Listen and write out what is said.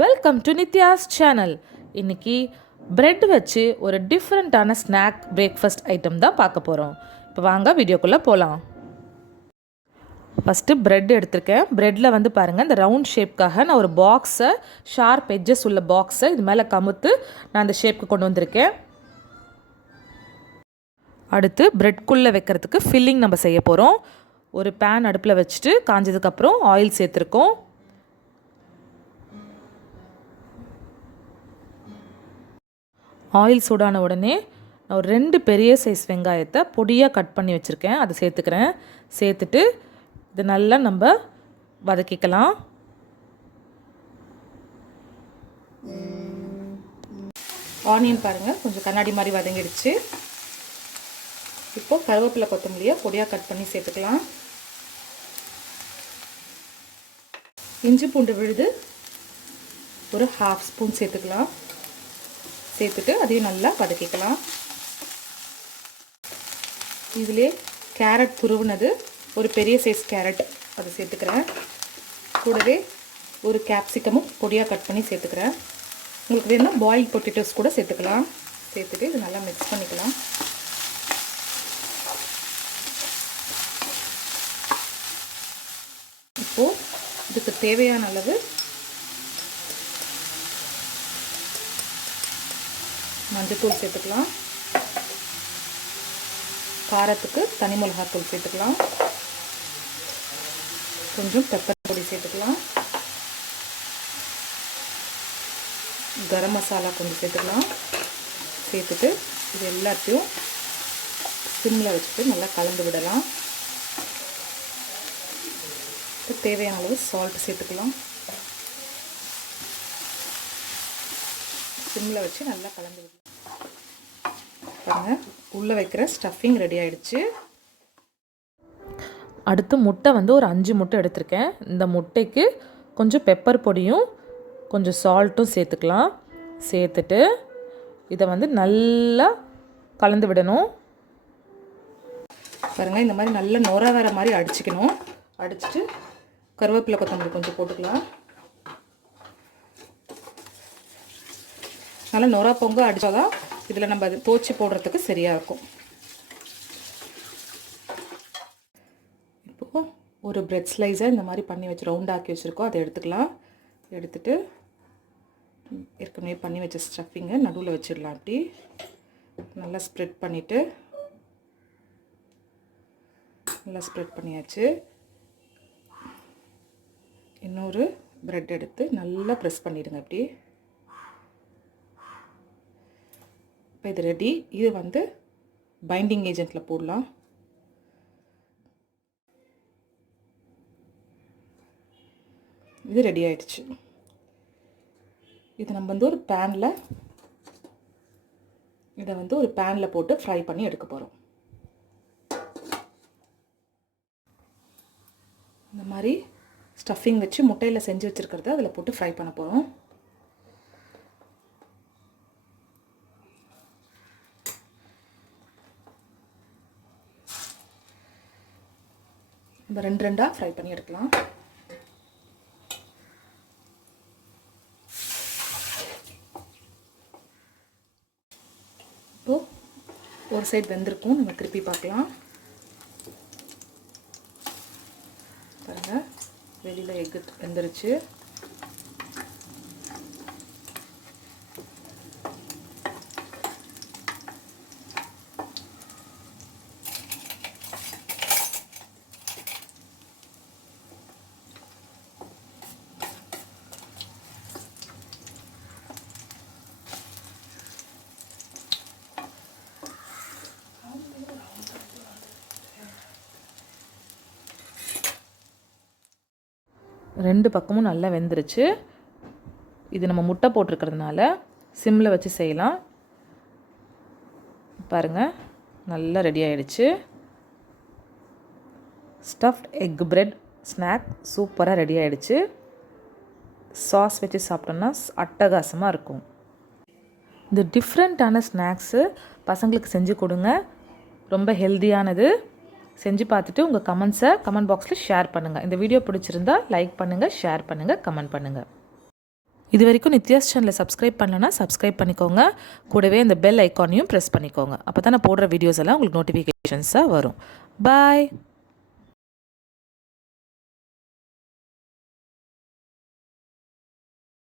Welcome to Nithya's channel. இன்றைக்கி bread வச்சு ஒரு டிஃப்ரெண்ட்டான ஸ்நாக் பிரேக்ஃபாஸ்ட் ஐட்டம் தான் பார்க்க போகிறோம். இப்போ வாங்க வீடியோக்குள்ளே போகலாம். ஃபஸ்ட்டு ப்ரெட் எடுத்திருக்கேன். ப்ரெட்டில் வந்து பாருங்கள், இந்த ரவுண்ட் ஷேப்க்காக நான் ஒரு பாக்ஸை, ஷார்ப் எட்ஜஸ் உள்ள பாக்ஸை இது மேலே கமுத்து நான் அந்த ஷேப்புக்கு கொண்டு வந்திருக்கேன். அடுத்து ப்ரெட்குள்ளே வைக்கிறதுக்கு ஃபில்லிங் நம்ம செய்ய போகிறோம். ஒரு பேன் அடுப்பில் வச்சுட்டு காஞ்சதுக்கப்புறம் ஆயில் சேர்த்துருக்கோம். ஆயில் சூடான உடனே நான் ஒரு 2 பெரிய சைஸ் வெங்காயத்தை பொடியாக கட் பண்ணி வச்சுருக்கேன், அதை சேர்த்துக்கிறேன். சேர்த்துட்டு இது நல்லா நம்ம வதக்கிக்கலாம். ஆனியன் பாருங்கள் கொஞ்சம் கண்ணாடி மாதிரி வதங்கிடுச்சு. இப்போது கருவேப்பிலை கொத்தமல்லியை பொடியாக கட் பண்ணி சேர்த்துக்கலாம். இஞ்சி பூண்டு விழுது ஒரு 1/2 ஸ்பூன் சேர்த்துக்கலாம். சேர்த்துட்டு அதையும் நல்லா வதக்கிக்கலாம். இதிலே கேரட் துருவுனது ஒரு பெரிய சைஸ் கேரட் அதை சேர்த்துக்கிறேன். கூடவே ஒரு கேப்சிகமும் பொடியாக கட் பண்ணி சேர்த்துக்கிறேன். உங்களுக்கு வேணும்னா பாயில் பொட்டேட்டோஸ் கூட சேர்த்துக்கலாம். சேர்த்துட்டு இது நல்லா மிக்ஸ் பண்ணிக்கலாம். இப்போது இதுக்கு தேவையான அளவு மஞ்சத்தூள் சேர்த்துக்கலாம். காரத்துக்கு தனி மிளகாத்தூள் சேர்த்துக்கலாம். கொஞ்சம் பெப்பர் பொடி சேர்த்துக்கலாம். கரம் மசாலா கொஞ்சம் சேர்த்துக்கலாம். சேர்த்துட்டு இது எல்லாத்தையும் சிம்மில் வச்சுட்டு நல்லா கலந்து விடலாம். தேவையான அளவு சால்ட் சேர்த்துக்கலாம். சிம்மில் வச்சு நல்லா கலந்து விடலாம். பாருங்கள், உள்ளே வைக்கிற ஸ்டஃபிங் ரெடி ஆகிடுச்சு. அடுத்து முட்டை வந்து ஒரு 5 முட்டை எடுத்திருக்கேன். இந்த முட்டைக்கு கொஞ்சம் பெப்பர் பொடியும் கொஞ்சம் சால்ட்டும் சேர்த்துக்கலாம். சேர்த்துட்டு இதை வந்து நல்லா கலந்து விடணும். பாருங்கள், இந்த மாதிரி நல்லா நுர வர மாதிரி அடிச்சுக்கணும். அடிச்சுட்டு கருவேப்பிலை கொத்தமல்லி கொஞ்சம் போட்டுக்கலாம். நல்லா நுரா பொங்க அடித்தாதான் இதில் நம்ம அது தோச்சி போடுறதுக்கு சரியாக இருக்கும். இப்போது ஒரு பிரெட் ஸ்லைஸை இந்த மாதிரி பண்ணி வச்சு ரவுண்டாக்கி வச்சுருக்கோம், அதை எடுத்துக்கலாம். எடுத்துகிட்டு ஏற்கனவே பண்ணி வச்ச ஸ்டஃபிங்கை நடுவில் வச்சிடலாம். அப்படி நல்லா ஸ்ப்ரெட் பண்ணிவிட்டு நல்லா ஸ்ப்ரெட் பண்ணியாச்சு. இன்னொரு பிரெட் எடுத்து நல்லா ப்ரெஸ் பண்ணிவிடுங்க. அப்படி இப்போ இது ரெடி. இது வந்து பைண்டிங் ஏஜென்ட்டில் போடலாம். இது ரெடி ஆயிடுச்சு. இது நம்ம வந்து ஒரு பேனில் போட்டு ஃப்ரை பண்ணி எடுக்க போகிறோம். இந்த மாதிரி ஸ்டஃபிங் வச்சு முட்டையில் செஞ்சு வச்சுருக்கிறத அதில் போட்டு ஃப்ரை பண்ண போகிறோம். நம்ம 2 ஃப்ரை பண்ணி எடுக்கலாம். இப்போது ஒரு சைடு வெந்திருக்கும், நம்ம திருப்பி பார்க்கலாம். பாருங்கள், வெளியில் எக்கு வெந்துருச்சு. ரெண்டு பக்கமும் நல்லா வெந்துருச்சு. இது நம்ம முட்டை போட்டிருக்கிறதுனால சிம்மில் வச்சு செய்யலாம். பாருங்கள், நல்லா ரெடி ஆகிடுச்சு. ஸ்டஃப்ட் எக் பிரெட் ஸ்நாக் சூப்பராக ரெடி ஆகிடுச்சு. சாஸ் வச்சு சாப்பிட்டோம்னா அட்டகாசமாக இருக்கும். இந்த டிஃப்ரெண்ட்டான ஸ்நாக்ஸு பசங்களுக்கு செஞ்சு கொடுங்க. ரொம்ப ஹெல்தியானது. செஞ்சு பார்த்துட்டு உங்கள் கமெண்ட்ஸை கமெண்ட் பாக்ஸில் ஷேர் பண்ணுங்கள். இந்த வீடியோ பிடிச்சிருந்தா லைக் பண்ணுங்கள், ஷேர் பண்ணுங்கள், கமெண்ட் பண்ணுங்கள். இது வரைக்கும் நித்யாஸ் சேனலை சப்ஸ்கிரைப் பண்ணலன்னா சப்ஸ்கிரைப் பண்ணிக்கோங்க. கூடவே இந்த பெல் ஐக்கானையும் ப்ரெஸ் பண்ணிக்கோங்க. அப்போ தான் நான் போடுற வீடியோஸ் எல்லாம் உங்களுக்கு நோட்டிஃபிகேஷன்ஸாக வரும். பாய்.